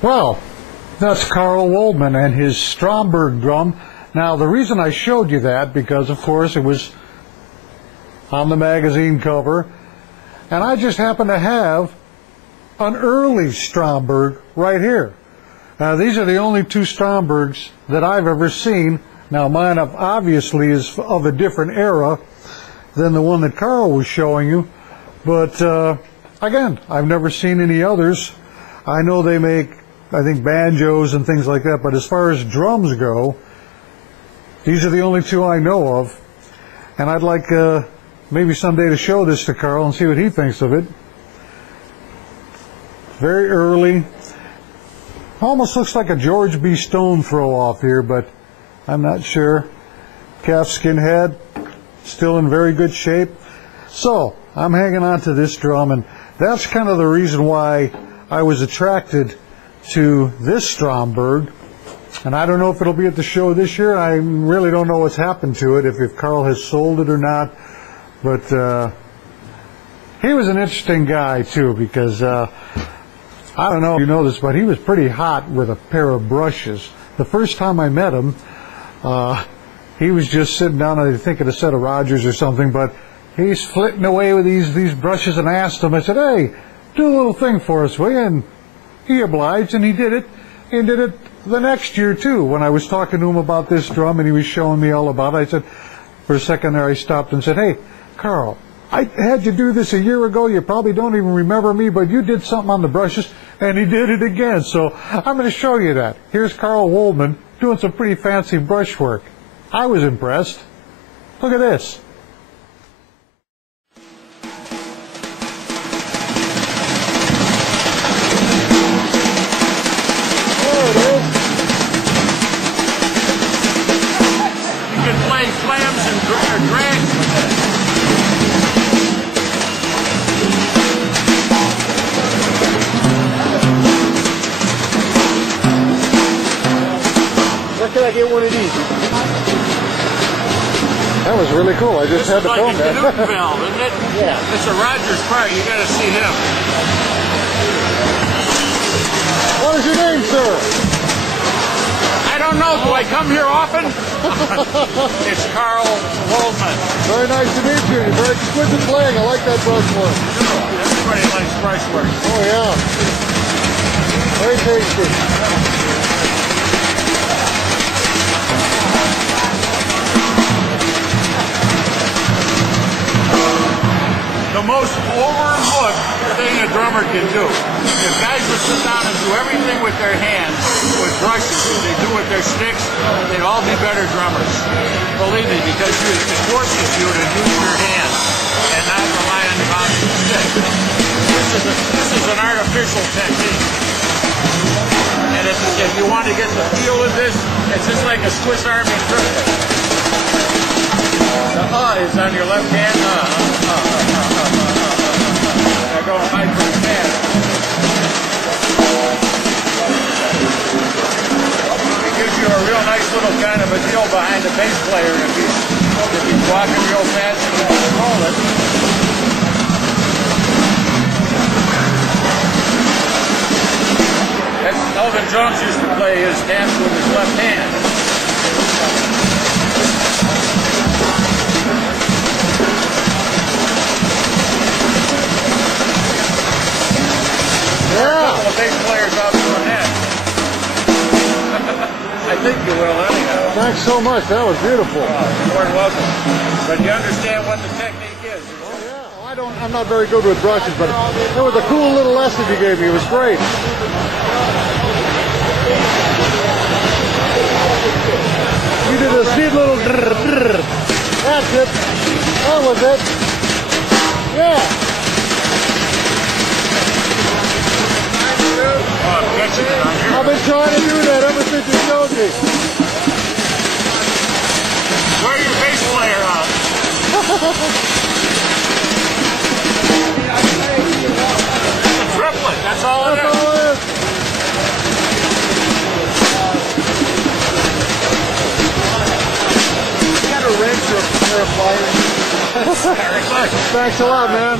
Well, that's Carl Woldman and his Stromberg drum. Now, the reason I showed you that, because of course it was on the magazine cover, and I just happen to have an early Stromberg right here. Now, these are the only two Strombergs that I've ever seen. Now, mine obviously is of a different era than the one that Carl was showing you, but again, I've never seen any others. I know they make, I think, banjos and things like that, but as far as drums go, these are the only two I know of, and I'd like maybe someday to show this to Carl and see what he thinks of it. Very early. Almost looks like a George B. Stone throw-off here, but I'm not sure. Calfskin head, still in very good shape. So, I'm hanging on to this drum, and that's kind of the reason why I was attracted to this Stromberg. And I don't know if it'll be at the show this year. I really don't know what's happened to it, if Carl has sold it or not. But he was an interesting guy, too, because I don't know if you know this, but he was pretty hot with a pair of brushes. The first time I met him, he was just sitting down, I think, at a set of Rogers or something, but he's flitting away with these brushes, and I asked him, I said, hey, do a little thing for us, will you? And he obliged, and he did it. He did it the next year, too, when I was talking to him about this drum, and he was showing me all about it. I said, for a second there, I stopped and said, hey, Carl, I had you do this a year ago. You probably don't even remember me, but you did something on the brushes, and he did it again. So I'm going to show you that. Here's Carl Woldman doing some pretty fancy brushwork. I was impressed. Look at this. There it is. You can play slams and drags with it. Where can I get one of these? That was really cool. I just had to film that. This is like a Newton valve, isn't it? Yeah. It's a Rogers part. You got to see him. What is your name, sir? I don't know. Do I come here often? It's Carl Woldman. Very nice to meet you. You're very exquisite playing. I like that brushwork. Everybody likes brushwork. Oh, yeah. Very tasty. The most overlooked thing a drummer can do. If guys would sit down and do everything with their hands, with brushes, as they do with their sticks, they'd all be better drummers. Believe me, because it forces you to use your hands and not rely on the body of the stick. This is an artificial technique. And if you want to get the feel of this, it's just like a Swiss Army triplet. The is on your left hand. I go high from fast. It gives you a real nice little kind of a deal behind the bass player if he's walking real fast and you control it. That's Elvin Jones used to play his taps with his left hand. Yeah. A couple of bass players out doing that. I think you will anyhow. Thanks so much. That was beautiful. You're more than welcome. But you understand what the technique is. Oh, yeah. I'm not very good with brushes, but it was a cool little lesson you gave me. It was great. You did a sweet little drrr, drrr. That's it. That was it. Yeah. I've been trying to do that ever since you showed me. Where your bass player on? It's a triplet, that's all it is. That's all it is. You got a wrench or a pair of pliers? Thanks a lot, man.